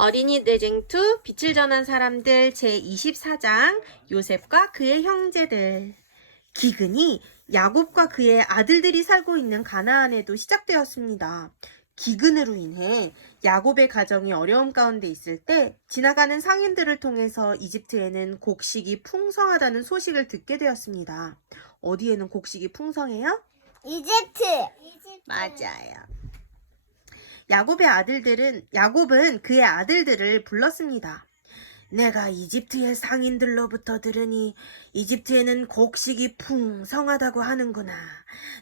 어린이들 쟁투 빛을 전한 사람들 제24장 요셉과 그의 형제들. 기근이 야곱과 그의 아들들이 살고 있는 가나안에도 시작되었습니다. 기근으로 인해 야곱의 가정이 어려움 가운데 있을 때 지나가는 상인들을 통해서 이집트에는 곡식이 풍성하다는 소식을 듣게 되었습니다. 어디에는 곡식이 풍성해요? 이집트. 맞아요. 야곱은 그의 아들들을 불렀습니다. 내가 이집트의 상인들로부터 들으니 이집트에는 곡식이 풍성하다고 하는구나.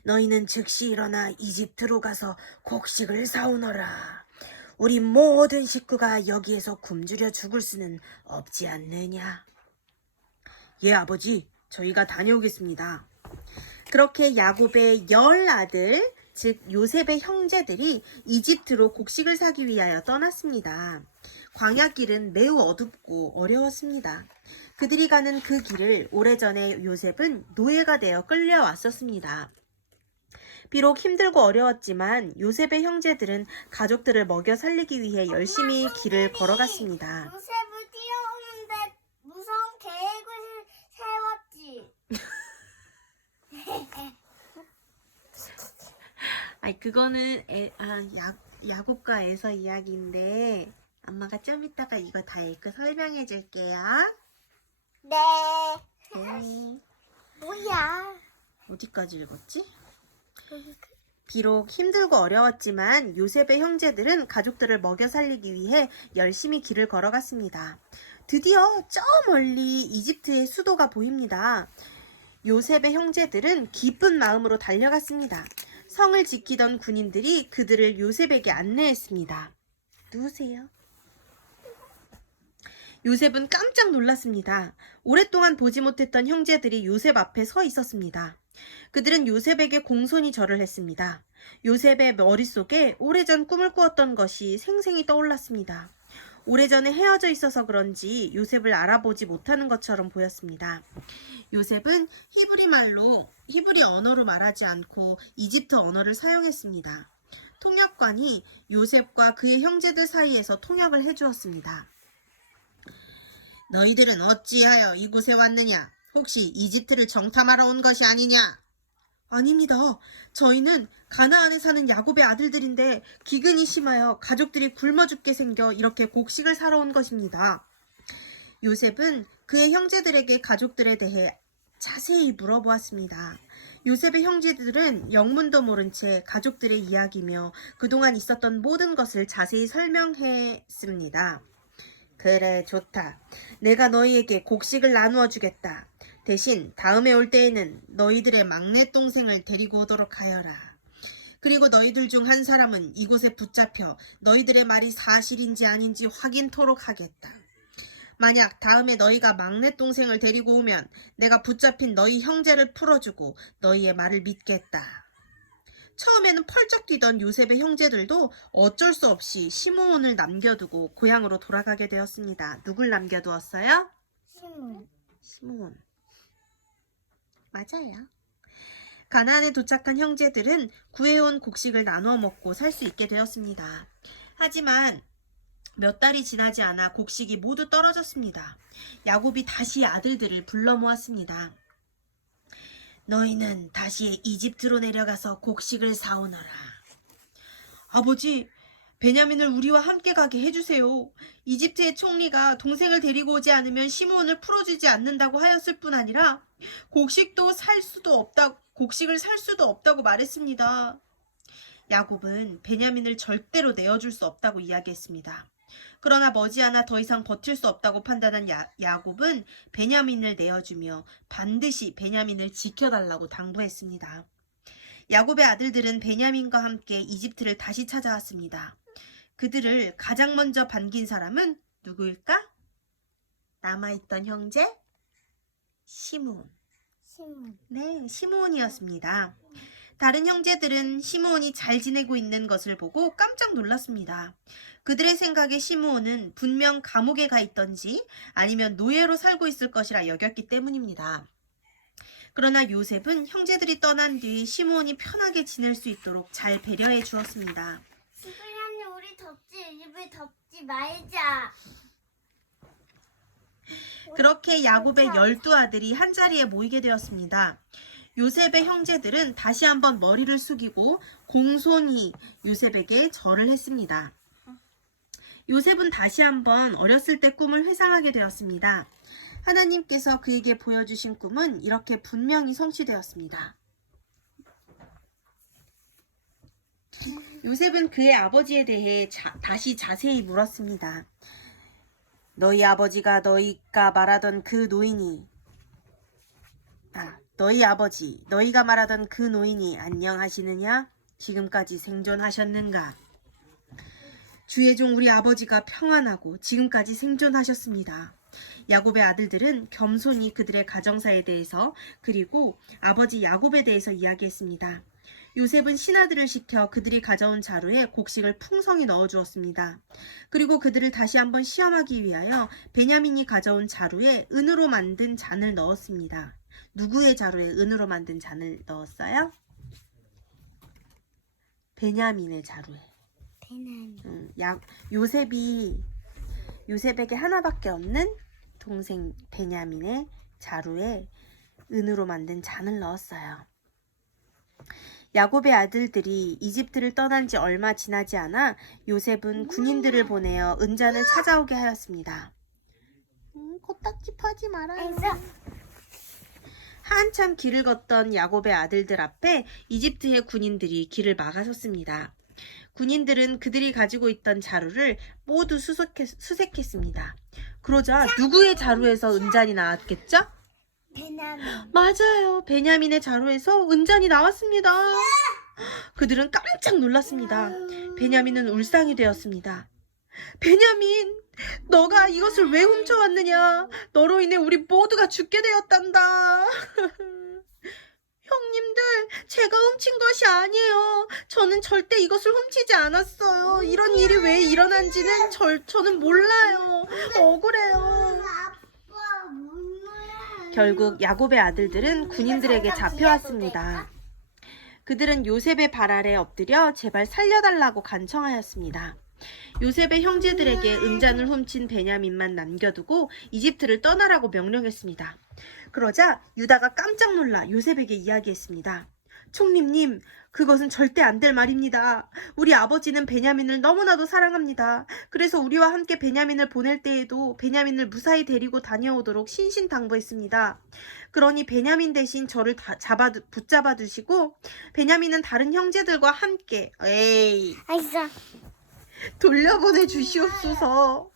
너희는 즉시 일어나 이집트로 가서 곡식을 사오너라. 우리 모든 식구가 여기에서 굶주려 죽을 수는 없지 않느냐. 예, 아버지, 저희가 다녀오겠습니다. 그렇게 야곱의 10아들, 즉 요셉의 형제들이 이집트로 곡식을 사기 위하여 떠났습니다. 광야길은 매우 어둡고 어려웠습니다. 그들이 가는 그 길을 오래전에 요셉은 노예가 되어 끌려왔었습니다. 비록 힘들고 어려웠지만 요셉의 형제들은 가족들을 먹여 살리기 위해 열심히 길을 걸어갔습니다. 요셉을 뛰어오는데 무서운 계획을 세웠지. 아니 그거는 야곱과 에서 이야기인데 엄마가 좀 이따가 이거 다 읽고 설명해 줄게요. 네. 네. 뭐야? 어디까지 읽었지? 비록 힘들고 어려웠지만 요셉의 형제들은 가족들을 먹여 살리기 위해 열심히 길을 걸어갔습니다. 드디어 저 멀리 이집트의 수도가 보입니다. 요셉의 형제들은 기쁜 마음으로 달려갔습니다. 성을 지키던 군인들이 그들을 요셉에게 안내했습니다. 누구세요? 요셉은 깜짝 놀랐습니다. 오랫동안 보지 못했던 형제들이 요셉 앞에 서 있었습니다. 그들은 요셉에게 공손히 절을 했습니다. 요셉의 머릿속에 오래전 꿈을 꾸었던 것이 생생히 떠올랐습니다. 오래전에 헤어져 있어서 그런지 요셉을 알아보지 못하는 것처럼 보였습니다. 요셉은 히브리 언어로 말하지 않고 이집트 언어를 사용했습니다. 통역관이 요셉과 그의 형제들 사이에서 통역을 해주었습니다. 너희들은 어찌하여 이곳에 왔느냐? 혹시 이집트를 정탐하러 온 것이 아니냐? 아닙니다. 저희는 가나안에 사는 야곱의 아들들인데 기근이 심하여 가족들이 굶어 죽게 생겨 이렇게 곡식을 사러 온 것입니다. 요셉은 그의 형제들에게 가족들에 대해 자세히 물어보았습니다. 요셉의 형제들은 영문도 모른 채 가족들의 이야기며 그동안 있었던 모든 것을 자세히 설명했습니다. 그래, 좋다. 내가 너희에게 곡식을 나누어 주겠다. 대신 다음에 올 때에는 너희들의 막내 동생을 데리고 오도록 하여라. 그리고 너희들 중 한 사람은 이곳에 붙잡혀 너희들의 말이 사실인지 아닌지 확인토록 하겠다. 만약 다음에 너희가 막내 동생을 데리고 오면 내가 붙잡힌 너희 형제를 풀어주고 너희의 말을 믿겠다. 처음에는 펄쩍 뛰던 요셉의 형제들도 어쩔 수 없이 시므온을 남겨두고 고향으로 돌아가게 되었습니다. 누굴 남겨두었어요? 시므온. 맞아요. 가나안에 도착한 형제들은 구해온 곡식을 나누어 먹고 살 수 있게 되었습니다. 하지만 몇 달이 지나지 않아 곡식이 모두 떨어졌습니다. 야곱이 다시 아들들을 불러 모았습니다. 너희는 다시 이집트로 내려가서 곡식을 사오너라. 아버지, 베냐민을 우리와 함께 가게 해주세요. 이집트의 총리가 동생을 데리고 오지 않으면 시므온을 풀어주지 않는다고 하였을 뿐 아니라 곡식을 살 수도 없다고 말했습니다. 야곱은 베냐민을 절대로 내어줄 수 없다고 이야기했습니다. 그러나 머지않아 더 이상 버틸 수 없다고 판단한 야곱은 베냐민을 내어주며 반드시 베냐민을 지켜달라고 당부했습니다. 야곱의 아들들은 베냐민과 함께 이집트를 다시 찾아왔습니다. 그들을 가장 먼저 반긴 사람은 누구일까? 남아있던 형제 시므온. 네, 시므온이었습니다. 다른 형제들은 시므온이 잘 지내고 있는 것을 보고 깜짝 놀랐습니다. 그들의 생각에 시므온은 분명 감옥에 가 있던지 아니면 노예로 살고 있을 것이라 여겼기 때문입니다. 그러나 요셉은 형제들이 떠난 뒤 시므온이 편하게 지낼 수 있도록 잘 배려해 주었습니다. 시부야님 우리 덥지? 입이 덥지? 잡지 말자. 그렇게 야곱의 12아들이 한자리에 모이게 되었습니다. 요셉의 형제들은 다시 한번 머리를 숙이고 공손히 요셉에게 절을 했습니다. 요셉은 다시 한번 어렸을 때 꿈을 회상하게 되었습니다. 하나님께서 그에게 보여주신 꿈은 이렇게 분명히 성취되었습니다. 요셉은 그의 아버지에 대해 다시 자세히 물었습니다. 너희 아버지가 너희가 말하던 그 노인이 너희 아버지 너희가 말하던 그 노인이 안녕하시느냐? 지금까지 생존하셨는가? 주의 종 우리 아버지가 평안하고 지금까지 생존하셨습니다. 야곱의 아들들은 겸손히 그들의 가정사에 대해서 그리고 아버지 야곱에 대해서 이야기했습니다. 요셉은 신하들을 시켜 그들이 가져온 자루에 곡식을 풍성히 넣어주었습니다. 그리고 그들을 다시 한번 시험하기 위하여 베냐민이 가져온 자루에 은으로 만든 잔을 넣었습니다. 누구의 자루에 은으로 만든 잔을 넣었어요? 베냐민의 자루에. 요셉에게 하나밖에 없는 동생 베냐민의 자루에 은으로 만든 잔을 넣었어요. 야곱의 아들들이 이집트를 떠난 지 얼마 지나지 않아 요셉은 군인들을 보내어 은잔을 찾아오게 하였습니다. 코딱지 파지 말아요. 한참 길을 걷던 야곱의 아들들 앞에 이집트의 군인들이 길을 막아섰습니다. 군인들은 그들이 가지고 있던 자루를 모두 수색했습니다. 그러자 누구의 자루에서 은잔이 나왔겠죠? 베냐민. 맞아요. 베냐민의 자루에서 은잔이 나왔습니다. 그들은 깜짝 놀랐습니다. 베냐민은 울상이 되었습니다. 베냐민, 너가 이것을 왜 훔쳐왔느냐? 너로 인해 우리 모두가 죽게 되었단다. 형님들, 제가 훔친 것이 아니에요. 저는 절대 이것을 훔치지 않았어요. 이런 일이 왜 일어난지는 저는 몰라요. 억울해요. 결국 야곱의 아들들은 군인들에게 잡혀왔습니다. 그들은 요셉의 발 아래 엎드려 제발 살려달라고 간청하였습니다. 요셉의 형제들에게 은잔을 훔친 베냐민만 남겨두고 이집트를 떠나라고 명령했습니다. 그러자 유다가 깜짝 놀라 요셉에게 이야기했습니다. 총리님, 그것은 절대 안 될 말입니다. 우리 아버지는 베냐민을 너무나도 사랑합니다. 그래서 우리와 함께 베냐민을 보낼 때에도 베냐민을 무사히 데리고 다녀오도록 신신당부했습니다. 그러니 베냐민 대신 저를 붙잡아 두시고 베냐민은 다른 형제들과 함께 돌려보내 주시옵소서.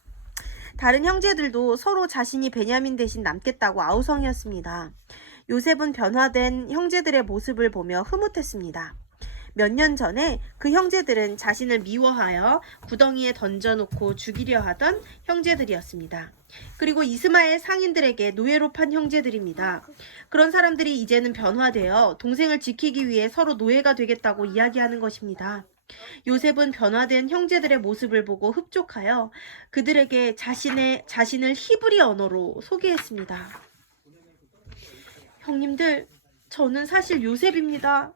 다른 형제들도 서로 자신이 베냐민 대신 남겠다고 아우성이었습니다. 요셉은 변화된 형제들의 모습을 보며 흐뭇했습니다. 몇 년 전에 그 형제들은 자신을 미워하여 구덩이에 던져놓고 죽이려 하던 형제들이었습니다. 그리고 이스마엘 상인들에게 노예로 판 형제들입니다. 그런 사람들이 이제는 변화되어 동생을 지키기 위해 서로 노예가 되겠다고 이야기하는 것입니다. 요셉은 변화된 형제들의 모습을 보고 흡족하여 그들에게 자신을 히브리 언어로 소개했습니다. 형님들, 저는 사실 요셉입니다.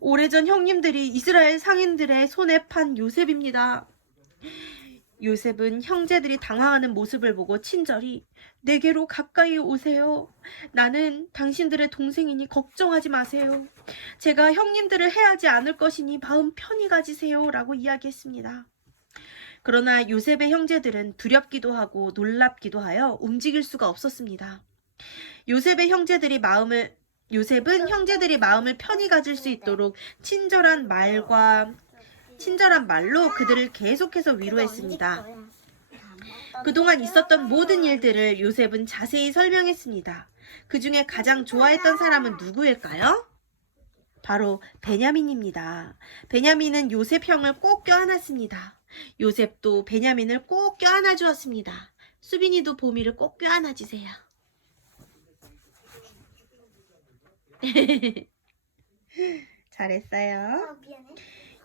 오래전 형님들이 이스라엘 상인들의 손에 판 요셉입니다. 요셉은 형제들이 당황하는 모습을 보고 친절히 내게로 가까이 오세요. 나는 당신들의 동생이니 걱정하지 마세요. 제가 형님들을 해하지 않을 것이니 마음 편히 가지세요. 라고 이야기했습니다. 그러나 요셉의 형제들은 두렵기도 하고 놀랍기도 하여 움직일 수가 없었습니다. 요셉은 형제들이 마음을 편히 가질 수 있도록 친절한 말로 그들을 계속해서 위로했습니다. 그동안 있었던 모든 일들을 요셉은 자세히 설명했습니다. 그 중에 가장 좋아했던 사람은 누구일까요? 바로 베냐민입니다. 베냐민은 요셉 형을 꼭 껴안았습니다. 요셉도 베냐민을 꼭 껴안아 주었습니다. 수빈이도 보미를 꼭 껴안아 주세요. 잘했어요. 미안해.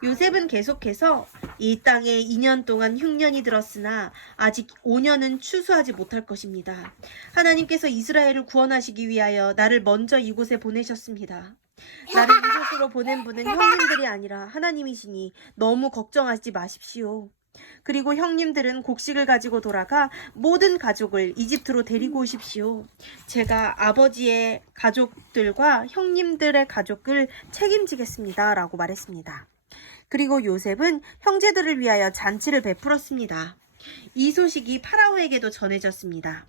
요셉은 계속해서 이 땅에 2년 동안 흉년이 들었으나 아직 5년은 추수하지 못할 것입니다. 하나님께서 이스라엘을 구원하시기 위하여 나를 먼저 이곳에 보내셨습니다. 나를 이곳으로 보낸 분은 형님들이 아니라 하나님이시니 너무 걱정하지 마십시오. 그리고 형님들은 곡식을 가지고 돌아가 모든 가족을 이집트로 데리고 오십시오. 제가 아버지의 가족들과 형님들의 가족을 책임지겠습니다. 라고 말했습니다. 그리고 요셉은 형제들을 위하여 잔치를 베풀었습니다. 이 소식이 파라오에게도 전해졌습니다.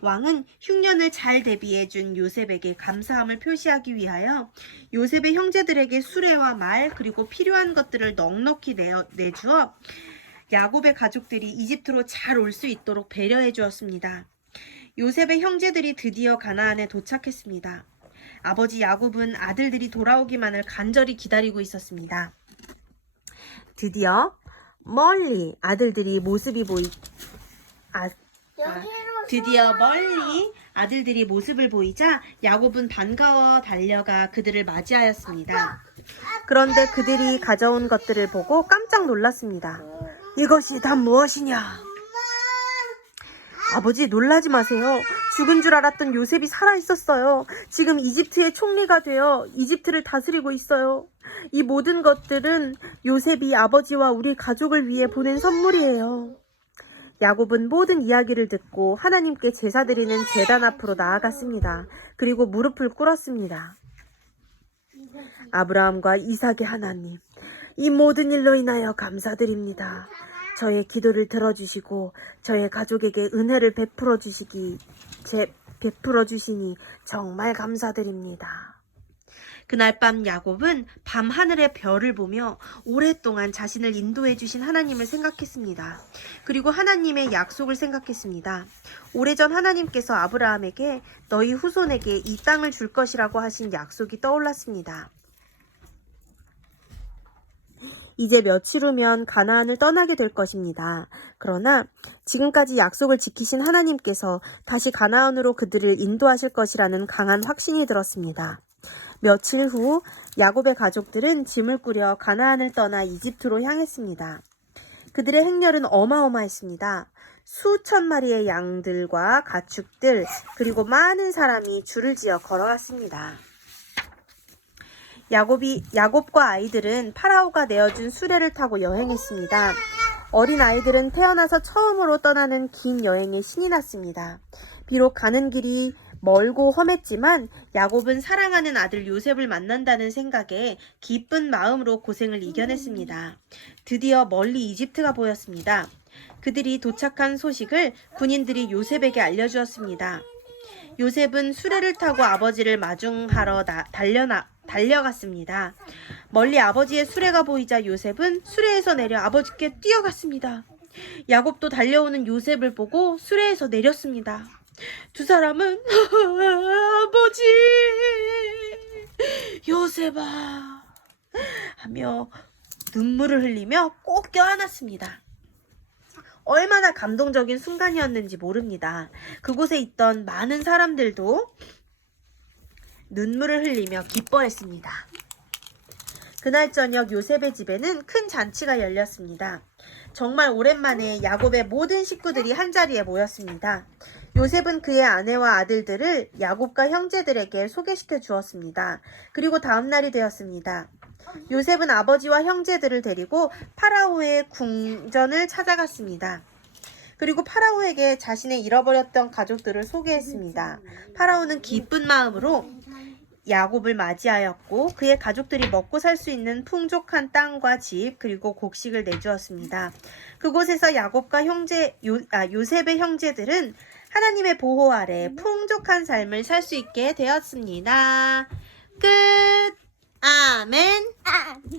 왕은 흉년을 잘 대비해준 요셉에게 감사함을 표시하기 위하여 요셉의 형제들에게 수레와 말 그리고 필요한 것들을 넉넉히 내주어 야곱의 가족들이 이집트로 잘 올 수 있도록 배려해 주었습니다. 요셉의 형제들이 드디어 가나안에 도착했습니다. 아버지 야곱은 아들들이 돌아오기만을 간절히 기다리고 있었습니다. 드디어 멀리 아들들이 모습을 보이자 야곱은 반가워 달려가 그들을 맞이하였습니다. 그런데 그들이 가져온 것들을 보고 깜짝 놀랐습니다. 이것이 다 무엇이냐? 아버지, 놀라지 마세요. 죽은 줄 알았던 요셉이 살아있었어요. 지금 이집트의 총리가 되어 이집트를 다스리고 있어요. 이 모든 것들은 요셉이 아버지와 우리 가족을 위해 보낸 선물이에요. 야곱은 모든 이야기를 듣고 하나님께 제사 드리는 제단 앞으로 나아갔습니다. 그리고 무릎을 꿇었습니다. 아브라함과 이삭의 하나님, 이 모든 일로 인하여 감사드립니다. 저의 기도를 들어주시고 저의 가족에게 은혜를 베풀어 주시니 정말 감사드립니다. 그날 밤 야곱은 밤 하늘의 별을 보며 오랫동안 자신을 인도해 주신 하나님을 생각했습니다. 그리고 하나님의 약속을 생각했습니다. 오래전 하나님께서 아브라함에게 너희 후손에게 이 땅을 줄 것이라고 하신 약속이 떠올랐습니다. 이제 며칠 후면 가나안을 떠나게 될 것입니다. 그러나 지금까지 약속을 지키신 하나님께서 다시 가나안으로 그들을 인도하실 것이라는 강한 확신이 들었습니다. 며칠 후 야곱의 가족들은 짐을 꾸려 가나안을 떠나 이집트로 향했습니다. 그들의 행렬은 어마어마했습니다. 수천 마리의 양들과 가축들 그리고 많은 사람이 줄을 지어 걸어갔습니다. 야곱과 아이들은 파라오가 내어준 수레를 타고 여행했습니다. 어린 아이들은 태어나서 처음으로 떠나는 긴 여행에 신이 났습니다. 비록 가는 길이 멀고 험했지만 야곱은 사랑하는 아들 요셉을 만난다는 생각에 기쁜 마음으로 고생을 이겨냈습니다. 드디어 멀리 이집트가 보였습니다. 그들이 도착한 소식을 군인들이 요셉에게 알려주었습니다. 요셉은 수레를 타고 아버지를 마중하러 달려갔습니다. 멀리 아버지의 수레가 보이자 요셉은 수레에서 내려 아버지께 뛰어갔습니다. 야곱도 달려오는 요셉을 보고 수레에서 내렸습니다. 두 사람은 아버지, 요셉아 하며 눈물을 흘리며 꼭 껴안았습니다. 얼마나 감동적인 순간이었는지 모릅니다. 그곳에 있던 많은 사람들도 눈물을 흘리며 기뻐했습니다. 그날 저녁 요셉의 집에는 큰 잔치가 열렸습니다. 정말 오랜만에 야곱의 모든 식구들이 한자리에 모였습니다. 요셉은 그의 아내와 아들들을 야곱과 형제들에게 소개시켜 주었습니다. 그리고 다음 날이 되었습니다. 요셉은 아버지와 형제들을 데리고 파라오의 궁전을 찾아갔습니다. 그리고 파라오에게 자신의 잃어버렸던 가족들을 소개했습니다. 파라오는 기쁜 마음으로 야곱을 맞이하였고 그의 가족들이 먹고 살 수 있는 풍족한 땅과 집 그리고 곡식을 내주었습니다. 그곳에서 야곱과 요셉의 형제들은 하나님의 보호 아래 풍족한 삶을 살 수 있게 되었습니다. 끝. 아멘. 아, 네.